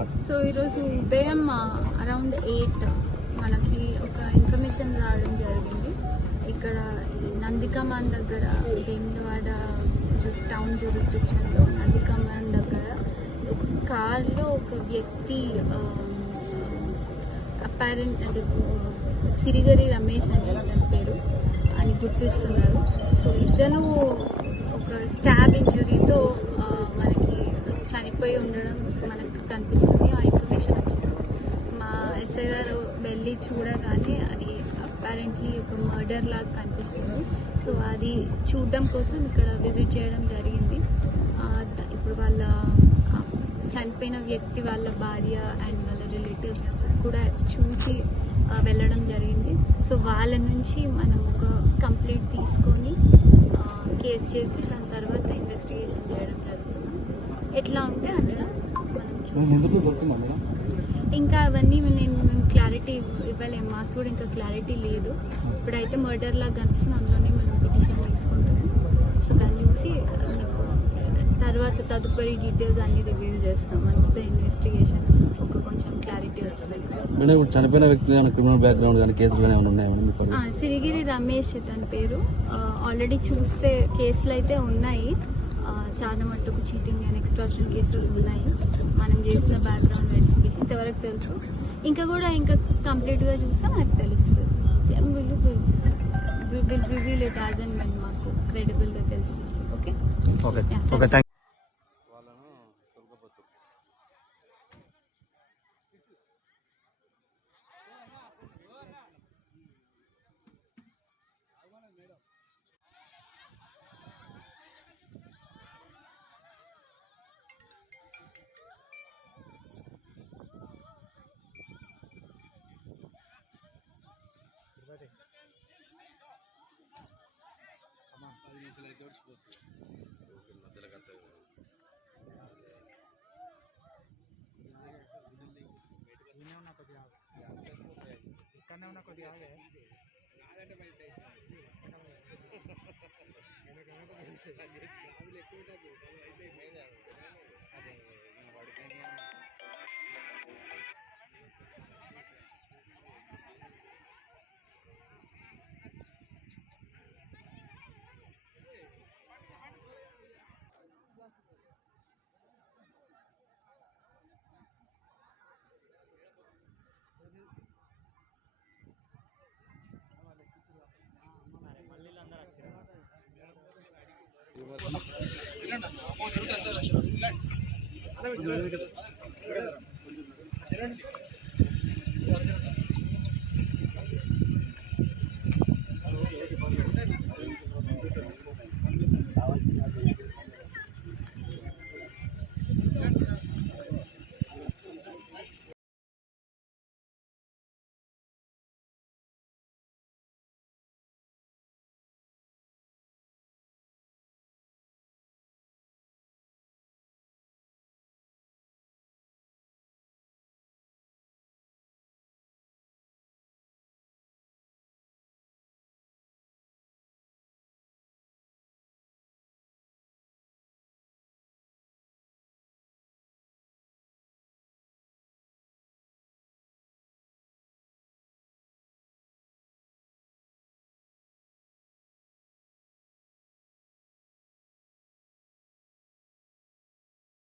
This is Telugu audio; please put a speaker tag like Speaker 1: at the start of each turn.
Speaker 1: సో ఈరోజు ఉదయం అరౌండ్ ఎయిట్ మనకి ఒక ఇన్ఫర్మేషన్ రావడం జరిగింది. ఇక్కడ నందికమాన్ దగ్గర భీమవాడ టౌన్ జ్యూరిస్టిక్షన్లో నందికమాన్ దగ్గర ఒక కార్లో ఒక వ్యక్తి అపారెంట్ అంటే సిరిగరి రమేష్ అని అతని పేరు అని గుర్తిస్తున్నారు. సో ఇతను ఒక స్టాబ్ ఇంజురీతో చనిపోయి ఉండడం మనకు కనిపిస్తుంది ఆ ఇన్ఫర్మేషన్ వచ్చింది. మా ఎస్ఐ గారు వెళ్ళి చూడగానే అది అపారెంట్లీ ఒక మర్డర్ లాగా కనిపిస్తుంది. సో అది చూడడం కోసం ఇక్కడ విజిట్ చేయడం జరిగింది. ఇప్పుడు వాళ్ళ చనిపోయిన వ్యక్తి వాళ్ళ భార్య అండ్ వాళ్ళ రిలేటివ్స్ కూడా చూసి వెళ్ళడం జరిగింది. సో వాళ్ళ నుంచి మనం ఒక కంప్లైంట్ తీసుకొని కేసు చేసి దాని తర్వాత ఎట్లా ఉంటే అట్లా ఇంకా అవన్నీ నేను మేము క్లారిటీ ఇవ్వలేము. మాకు కూడా ఇంకా క్లారిటీ లేదు. ఇప్పుడైతే మర్డర్ లాగా కనిపిస్తుంది. అందులోనే మనం పిటిషన్ తీసుకుంటాము. సో దాన్ని చూసి మీకు తర్వాత తదుపరి డీటెయిల్స్ అన్ని రివీల్ చేస్తాం. వన్స్ ద ఇన్వెస్టిగేషన్ ఒక కొంచెం క్లారిటీ వచ్చినాక
Speaker 2: ఇప్పుడు చనిపోయిన వ్యక్తి క్రిమినల్ బ్యాక్గ్రౌండ్ కానీ కేసులు
Speaker 1: సిరిగిరి రమేష్ తన పేరు. ఆల్రెడీ చూస్తే కేసులు అయితే ఉన్నాయి. చాలా మట్టుకు చీటింగ్ అండ్ ఎక్స్ట్రాషన్ కేసెస్ ఉన్నాయి. మనం చేసిన బ్యాక్గ్రౌండ్ వెరిఫికేషన్ ఇంతవరకు తెలుసు. ఇంకా కూడా ఇంకా కంప్లీట్గా చూస్తే మనకు తెలుస్తుంది. Will reveal it as and when మాకు క్రెడిబుల్గా తెలుసు ఓకే
Speaker 2: ఓకే
Speaker 3: ఇక్కడనే ఉన్న కొద్దిగా ఆగే. అదే, నేను పడుకొని అన్న